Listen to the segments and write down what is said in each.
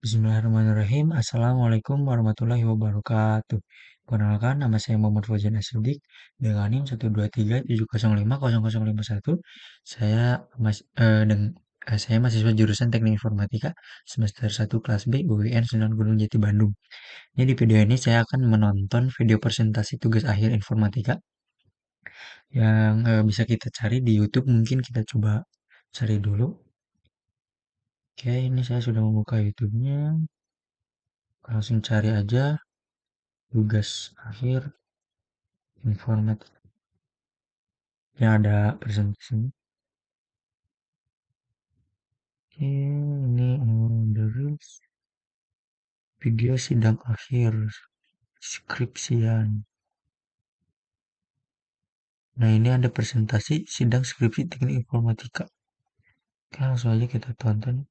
Bismillahirrahmanirrahim. Assalamualaikum warahmatullahi wabarakatuh. Perkenalkan, nama saya Muhammad Fauzan Asyidik dengan NIM 12370500051. Saya saya mahasiswa jurusan Teknik Informatika semester 1 kelas B UIN Sunan Gunung Jati Bandung. Jadi di video ini saya akan menonton video presentasi tugas akhir informatika yang bisa kita cari di YouTube. Mungkin kita coba cari dulu. Oke, ini saya sudah membuka YouTube-nya. Langsung cari aja tugas akhir informatika. Ya ada presentasinya. Oke, ini the rules. Video sidang akhir skripsian. Nah, ini ada presentasi sidang skripsi teknik informatika. Oke, langsung aja kita tonton.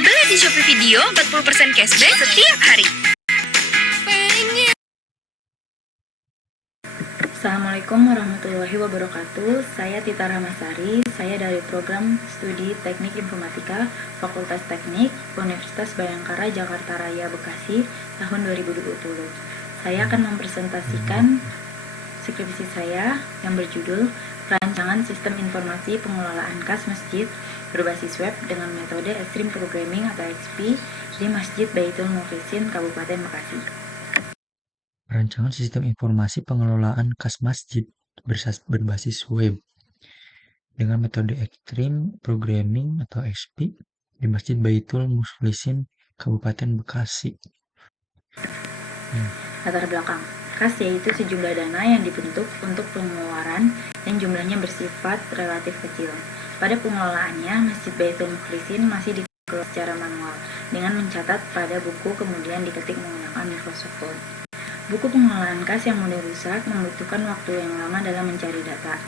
Beli di Shopee Video 40% cashback setiap hari. Assalamualaikum warahmatullahi wabarakatuh. Saya Tita Rahmasari. Saya dari program studi Teknik Informatika Fakultas Teknik Universitas Bayangkara Jakarta Raya Bekasi tahun 2020. Saya akan mempresentasikan skripsi saya yang berjudul Rancangan Sistem Informasi Pengelolaan Kas Masjid berbasis web dengan metode Extreme Programming atau XP di Masjid Baitul Mukhlisin Kabupaten Bekasi. Rancangan sistem informasi pengelolaan kas masjid berbasis web dengan metode Extreme Programming atau XP di Masjid Baitul Mukhlisin Kabupaten Bekasi. Latar belakang kas yaitu sejumlah dana yang dibentuk untuk pengeluaran yang jumlahnya bersifat relatif kecil. Pada pengelolaannya, Masjid Baitul Mukhlisin masih dikelola secara manual dengan mencatat pada buku kemudian diketik menggunakan Microsoft Word. Buku pengelolaan kas yang mudah rusak membutuhkan waktu yang lama dalam mencari data,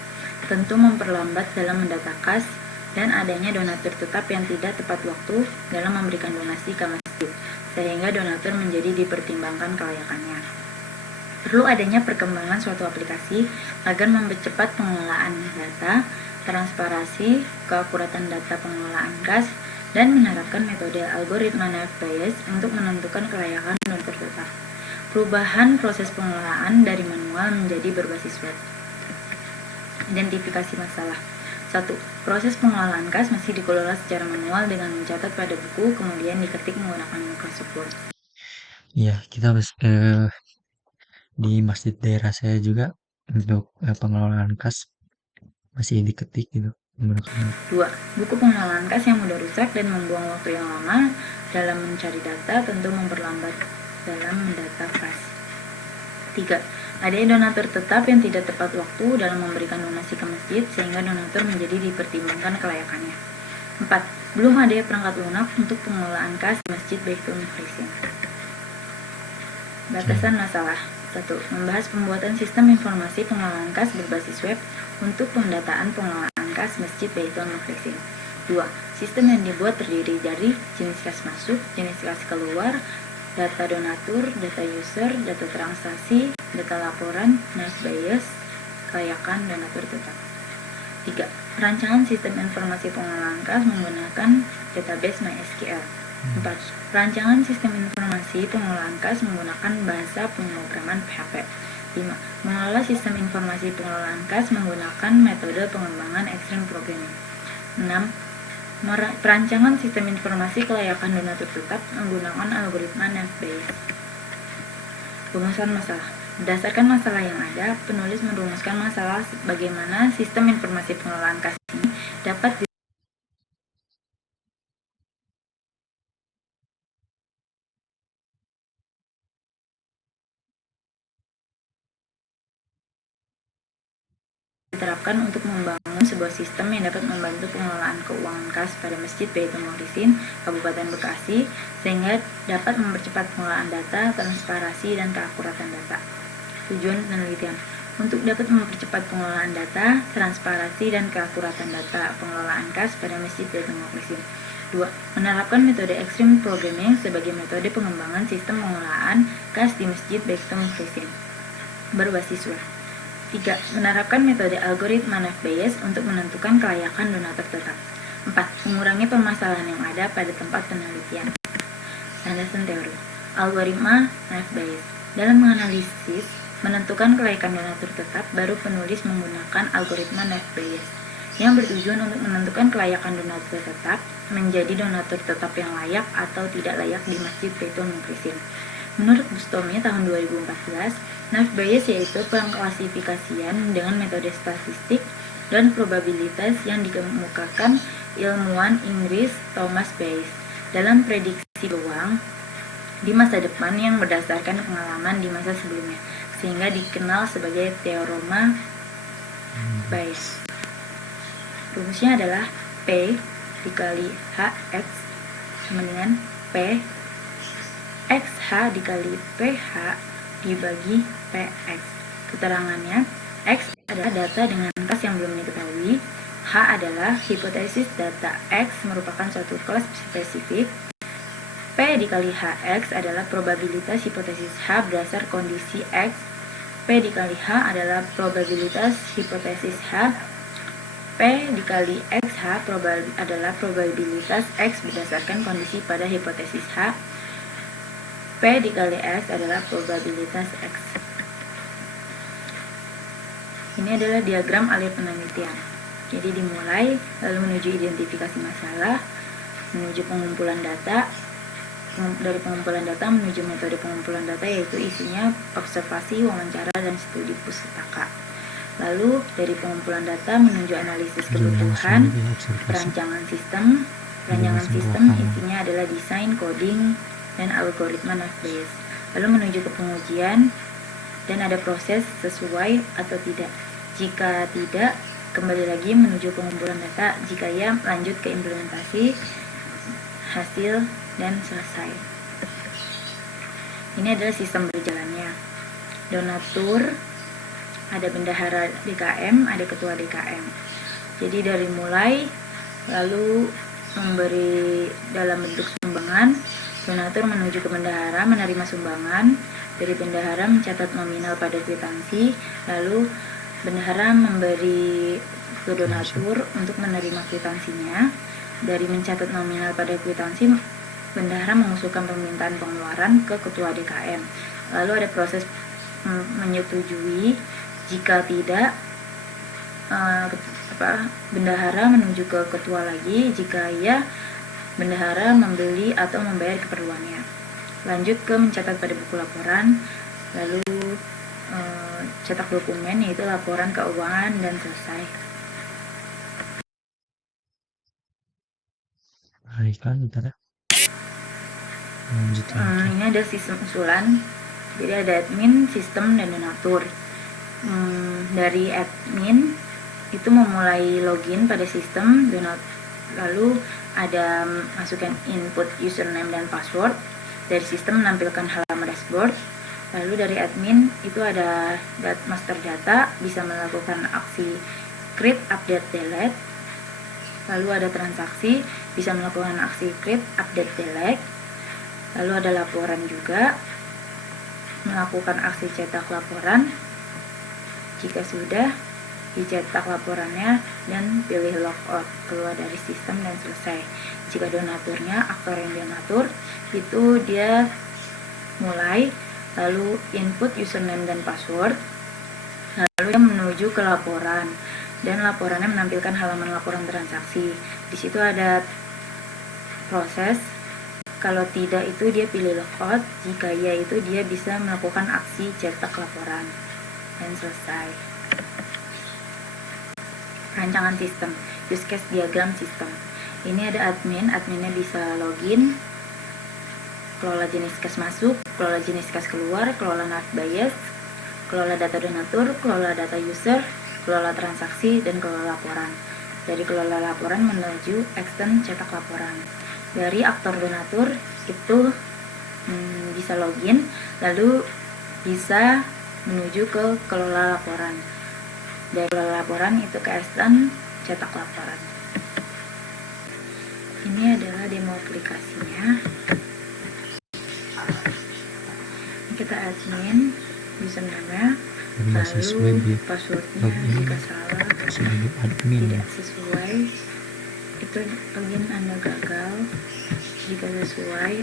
tentu memperlambat dalam mendata kas, dan adanya donatur tetap yang tidak tepat waktu dalam memberikan donasi ke masjid, sehingga donatur menjadi dipertimbangkan kelayakannya. Perlu adanya perkembangan suatu aplikasi agar mempercepat pengelolaan data, transparansi, keakuratan data pengelolaan kas, dan menerapkan metode algoritma Bayes untuk menentukan kelayakan donatur tetap. Perubahan proses pengelolaan dari manual menjadi berbasis web. Identifikasi masalah. 1. Proses pengelolaan kas masih dikelola secara manual dengan mencatat pada buku kemudian diketik menggunakan Microsoft Word. Ya, kita di masjid daerah saya juga untuk pengelolaan kas masih diketik gitu menggunakan. 2. Buku pengenalan kas yang mudah rusak dan membuang waktu yang lama dalam mencari data tentu memperlambat dalam mendata kas. 3. Adanya donatur tetap yang tidak tepat waktu dalam memberikan donasi ke masjid sehingga donatur menjadi dipertimbangkan kelayakannya. 4. Belum adanya perangkat lunak untuk pengelolaan kas di Masjid Baitul Mukhlisin. Batasan masalah. 1. Membahas pembuatan sistem informasi pengelolaan kas berbasis web untuk pendataan pengelolaan kas Masjid Baitul Mukhlisin. 2. Sistem yang dibuat terdiri dari jenis kas masuk, jenis kas keluar, data donatur, data user, data transaksi, data laporan, net bias, kelayakan donatur tetap. 3. Perancangan sistem informasi pengelolaan kas menggunakan database MySQL. 4. Perancangan sistem informasi pengelolaan kas menggunakan bahasa pemrograman PHP. 5. Mengelola sistem informasi pengelolaan kas menggunakan metode pengembangan Extreme Programming. 6. Perancangan sistem informasi kelayakan donatur tetap menggunakan algoritma NavBayes. Rumusan masalah. Berdasarkan masalah yang ada, penulis merumuskan masalah bagaimana sistem informasi pengelolaan kas ini dapat diterapkan untuk membangun sebuah sistem yang dapat membantu pengelolaan keuangan kas pada Masjid Baitul Mukhlisin, Kabupaten Bekasi, sehingga dapat mempercepat pengelolaan data, transparansi, dan keakuratan data. Tujuan penelitian untuk dapat mempercepat pengelolaan data, transparansi, dan keakuratan data pengelolaan kas pada Masjid Baitul Mukhlisin. 2. Menerapkan metode Extreme Programming sebagai metode pengembangan sistem pengolahan kas di Masjid Baitul Mukhlisin berbasis web. 3. Menerapkan metode algoritma Naive Bayes untuk menentukan kelayakan donatur tetap. 4. Mengurangi permasalahan yang ada pada tempat penelitian. Landasan teori. Algoritma Naive Bayes. Dalam menganalisis menentukan kelayakan donatur tetap, baru penulis menggunakan algoritma Naive Bayes yang bertujuan untuk menentukan kelayakan donatur tetap menjadi donatur tetap yang layak atau tidak layak di Masjid Baitul Mukhlisin. Menurut Bustami tahun 2014, Naive Bayes yaitu pengklasifikasian dengan metode statistik dan probabilitas yang dikemukakan ilmuwan Inggris Thomas Bayes dalam prediksi peluang di masa depan yang berdasarkan pengalaman di masa sebelumnya, sehingga dikenal sebagai teorema Bayes. Rumusnya adalah P dikali HX sama dengan P XH dikali PH dibagi PX. Keterangannya, X adalah data dengan kelas yang belum diketahui, H adalah hipotesis data X merupakan suatu kelas spesifik, P dikali HX adalah probabilitas hipotesis H berdasar kondisi X, P dikali H adalah probabilitas hipotesis H, P dikali XH adalah probabilitas X berdasarkan kondisi pada hipotesis H, P dikali X adalah probabilitas X. Ini adalah diagram alur penelitian. Jadi dimulai, lalu menuju identifikasi masalah, menuju pengumpulan data, dari pengumpulan data menuju metode pengumpulan data, yaitu isinya observasi, wawancara, dan studi pustaka. Lalu dari pengumpulan data menuju analisis kebutuhan, perancangan sistem. Perancangan sistem isinya adalah desain, coding, dan algoritma Naive Bayes. Lalu menuju ke pengujian dan ada proses sesuai atau tidak. Jika tidak, kembali lagi menuju pengumpulan data. Jika ya, lanjut ke implementasi, hasil, dan selesai. Ini adalah sistem berjalannya. Donatur, ada bendahara DKM, ada ketua DKM. Jadi dari mulai, lalu memberi dalam bentuk sumbangan, donatur menuju ke bendahara menerima sumbangan, dari bendahara mencatat nominal pada kwitansi, lalu bendahara memberi ke donatur untuk menerima kwitansinya. Dari mencatat nominal pada kwitansi, bendahara mengusulkan permintaan pengeluaran ke ketua DKM. Lalu ada proses menyetujui. Jika tidak, bendahara menuju ke ketua lagi. Jika iya, bendahara membeli atau membayar keperluannya. Lanjut ke mencatat pada buku laporan, lalu cetak dokumen yaitu laporan keuangan, dan selesai. Baiklah, bentar ya. Ini ada sistem usulan. Jadi ada admin, sistem, dan donatur. Dari admin itu memulai login pada sistem, lalu ada masukkan input username dan password. Dari sistem menampilkan halaman dashboard. Lalu dari admin itu ada master data, bisa melakukan aksi create, update, delete. Lalu ada transaksi, bisa melakukan aksi create, update, delete. Lalu ada laporan juga, melakukan aksi cetak laporan. Jika sudah, dicetak laporannya dan pilih logout, keluar dari sistem, dan selesai. Jika donaturnya, aktor yang donatur, itu dia mulai, lalu input username dan password, lalu dia menuju ke laporan, dan laporannya menampilkan halaman laporan transaksi. Di situ ada proses. Kalau tidak itu dia pilih logout, jika ya itu dia bisa melakukan aksi cetak laporan, dan selesai. Rancangan sistem, use case diagram sistem. Ini ada adminnya bisa login, kelola jenis kas masuk, kelola jenis kas keluar, kelola Naive Bayes, kelola data donatur, kelola data user, kelola transaksi, dan kelola laporan. Dari kelola laporan menuju extend cetak laporan. Dari aktor donatur itu bisa login, lalu bisa menuju ke kelola laporan. Dari kelola laporan itu ke extend cetak laporan. Ini adalah demo aplikasinya. Kita admin username, lalu passwordnya jika salah sebagai admin. tidak sesuai itu login Anda gagal. Jika sesuai,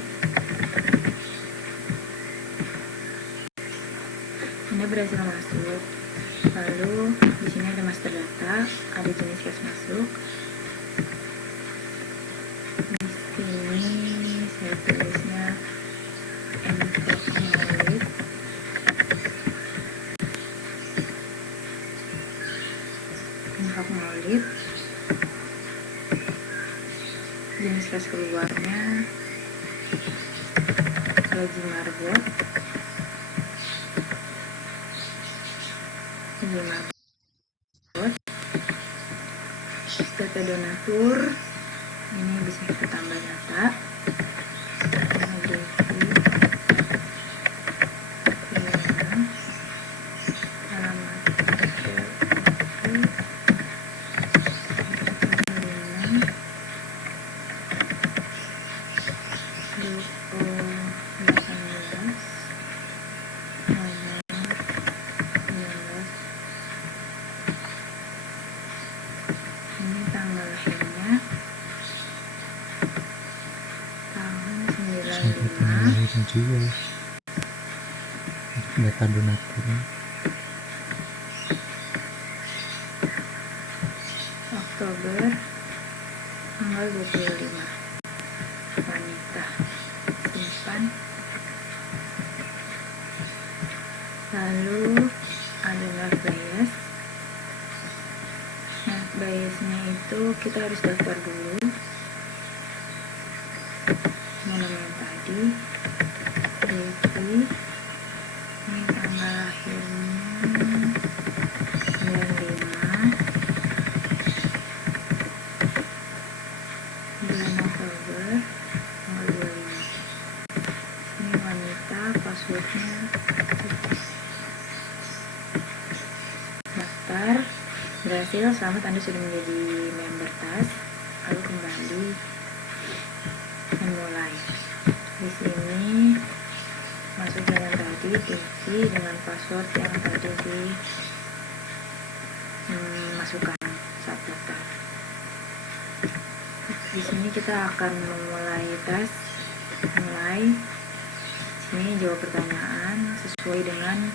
Anda berhasil masuk. Lalu di sini ada master data, ada jenis cash masuk. Di sini saya tulisnya info knowledge. Jenis cash keluarnya Gmarbot. Data donatur ini bisa kita tambah data. Ini tanggal lahirnya tahun 95. Juga data donatur. Oktober tanggal 25. Wanita. Simpan. Lalu ada bias. Nah, biasnya itu kita harus daftar dulu nama tadi. Devi. Ini tanggal lahirnya 95. Bulan Oktober tanggal 25. Ini wanita, passwordnya daftar. Berhasil, selamat, Anda sudah menjadi member TAS. Lalu kembali dan mulai. Di sini masuk dengan tadi isi dengan password yang tadi dimasukkan saat daftar. Di sini kita akan memulai tes. Mulai. Sini jawab pertanyaan sesuai dengan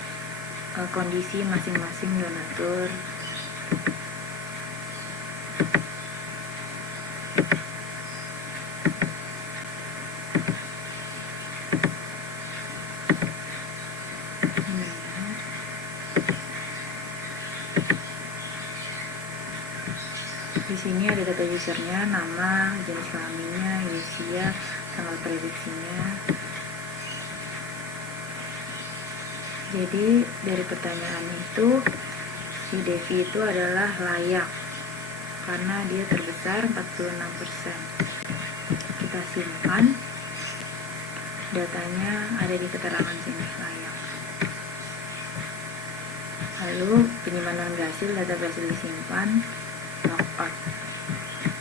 kondisi masing-masing donatur. Di sini ada data usernya, nama, jenis kelaminnya, usia, tanggal prediksinya. Jadi dari pertanyaan itu si Devi itu adalah layak karena dia terbesar 46%. Kita simpan. Datanya ada di keterangan sini, layak. Lalu penyimpanan berhasil, data berhasil disimpan. Logout.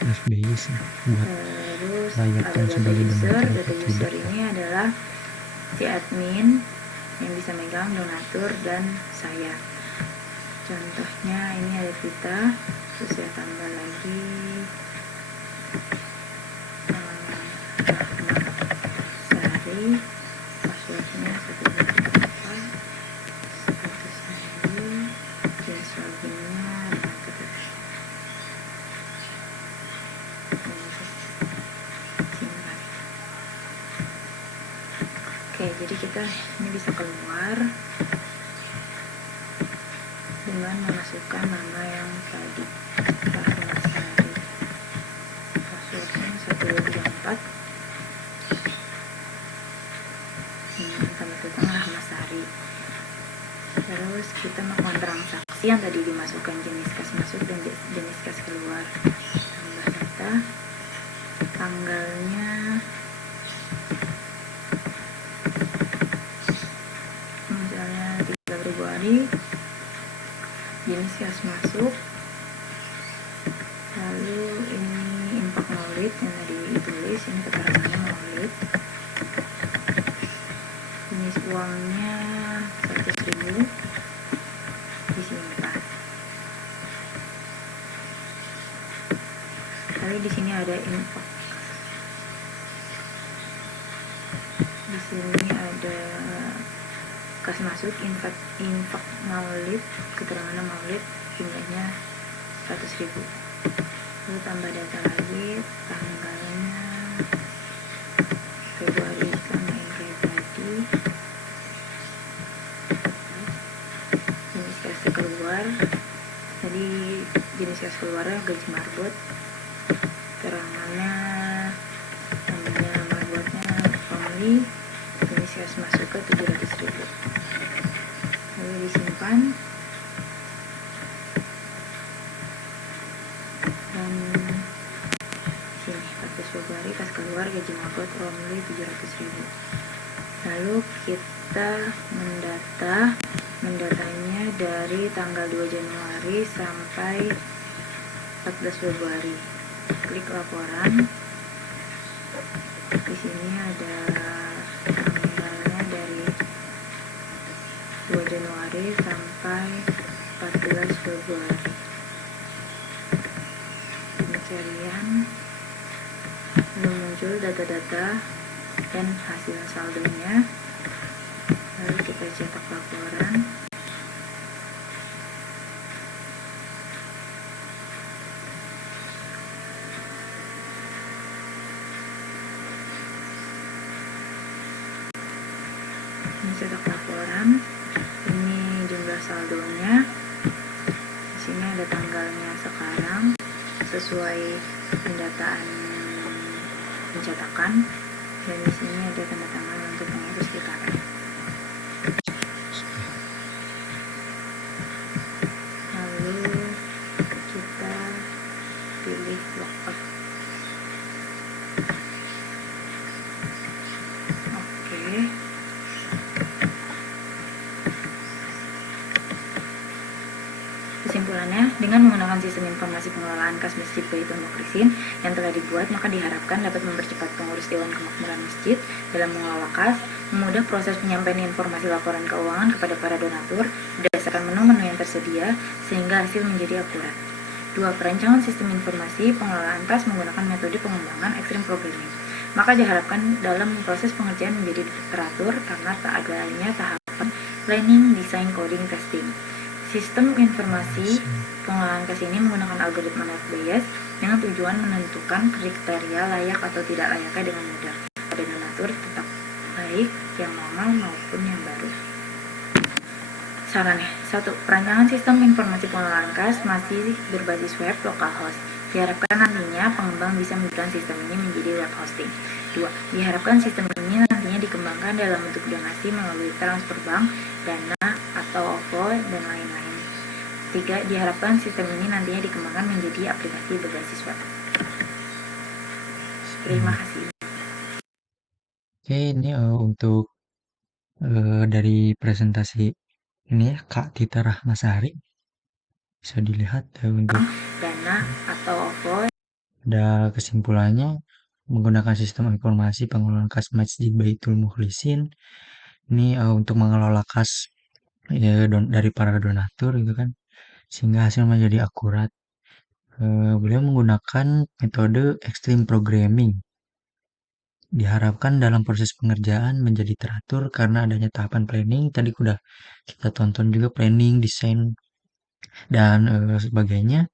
Terus ada data user. Data user ini adalah si admin yang bisa megang donatur dan saya. Contohnya ini ada kita, terus saya tambah lagi Sari, passwordnya 123, jenis loginnya Oke, jadi kita ini bisa keluar dengan memasukkan nama yang tadi, Rahmasari. Passwordnya 124. Kami tukang Rahmasari. Terus kita melakukan transaksi yang tadi dimasukkan, jenis kas masuk dan jenis kas keluar. Tambah data, tanggalnya misalnya 3 Februari, jenis kas masuk. Lalu ini info knowledge yang tadi tulis ini keterangannya Maulid. Jenis uangnya 100.000, disimpan. Lalu di sini ada info. Di sini ada kas masuk infak Maulid, keterangannya Maulid, jumlahnya 100.000. Lalu tambah data lagi, tanggalnya Februari sama yang kayak tadi. Jenis kas keluar, tadi jenis kas keluarnya gaji marbot, keterangannya namanya marbotnya Romli, jenis kas masuk ke 700.000. Lalu disimpan. Dan sini 14 Februari kas keluar gaji marbot Romli 700.000. Lalu kita mendatanya dari tanggal 2 Januari sampai 14 Februari. Klik laporan. Di sini ada tanggalnya dari 2 Januari sampai 14 Februari. Pencarian, lalu muncul data-data dan hasil saldonya. Lalu kita cetak laporan. Ini cetak laporan. Ini jumlah saldonya. Di sini ada tanggalnya sekarang sesuai pendataan pencetakan, dan di sini ada tanda tangan untuk mengurus DKM. Lalu kita pilih logout. Oke. Kesimpulannya, dengan menggunakan sistem informasi pengelolaan kas masjid Baitul Mukhlisin yang telah dibuat, maka diharapkan dapat mempercepat pengurus Dewan Kemakmuran Masjid dalam mengelola kas, memudah proses penyampaian informasi laporan keuangan kepada para donatur berdasarkan menu-menu yang tersedia, sehingga hasil menjadi akurat. 2. Perancangan sistem informasi pengelolaan kas menggunakan metode pengembangan Extreme Programming. Maka diharapkan dalam proses pengerjaan menjadi teratur karena tak adanya tahapan planning, design, coding, testing. Sistem informasi pengelolaan kas ini menggunakan algoritma net bias dengan tujuan menentukan kriteria layak atau tidak layaknya dengan mudah pada donatur, tetap baik yang lama maupun yang baru. Sarannya, 1. Perancangan sistem informasi pengelolaan kas masih berbasis web localhost. Diharapkan nantinya pengembang bisa menjadikan sistem ini menjadi web hosting. 2. Diharapkan sistem ini nantinya dikembangkan dalam bentuk donasi melalui transfer bank, dana, atau OVO, dan lain-lain. 3. Diharapkan sistem ini nantinya dikembangkan menjadi aplikasi berbasis web. Terima kasih. Oke, ini untuk dari presentasi ini ya, Kak Tita Rahmasari. Bisa dilihat untuk Dana atau OVO. ada kesimpulannya, menggunakan sistem informasi pengelolaan kas Masjid Baitul Mukhlisin ini untuk mengelola kas ya, dari para donatur gitu kan, sehingga hasil menjadi akurat. Beliau menggunakan metode extreme programming. Diharapkan dalam proses pengerjaan menjadi teratur karena adanya tahapan planning. Tadi udah kita tonton juga planning, desain, dan sebagainya.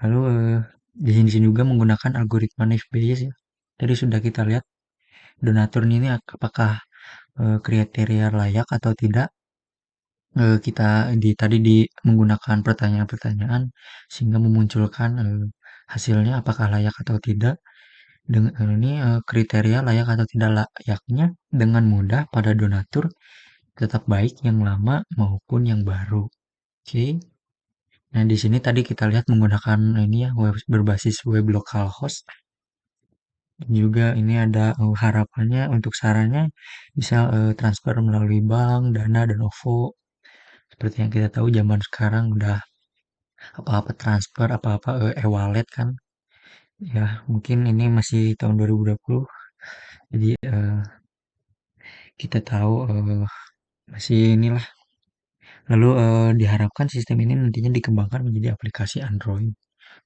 Lalu di sini juga menggunakan algoritma Naive-Bayes ya. Tadi sudah kita lihat donatur ini apakah kriteria layak atau tidak. Kita tadi menggunakan pertanyaan-pertanyaan sehingga memunculkan hasilnya apakah layak atau tidak. Dengan ini kriteria layak atau tidak layaknya dengan mudah pada donatur tetap baik yang lama maupun yang baru. Oke. Nah, di sini tadi kita lihat menggunakan ini ya web berbasis web localhost. Juga ini ada harapannya untuk sarannya bisa transfer melalui bank, Dana, dan OVO. Seperti yang kita tahu zaman sekarang udah apa-apa transfer, apa-apa e-wallet kan. Ya, mungkin ini masih tahun 2020, jadi kita tahu masih inilah. Lalu diharapkan sistem ini nantinya dikembangkan menjadi aplikasi Android.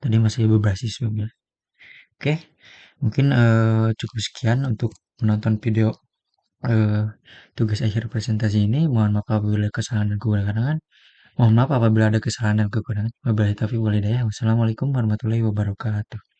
Tadi masih berbasis web ya. Oke, mungkin cukup sekian untuk menonton video eh, tugas akhir presentasi ini. Mohon maaf apabila kesalahan dan kekurangan. Mohon maaf apabila ada kesalahan dan kekurangan. Wabillahi taufiq walhidayah. Wassalamualaikum warahmatullahi wabarakatuh.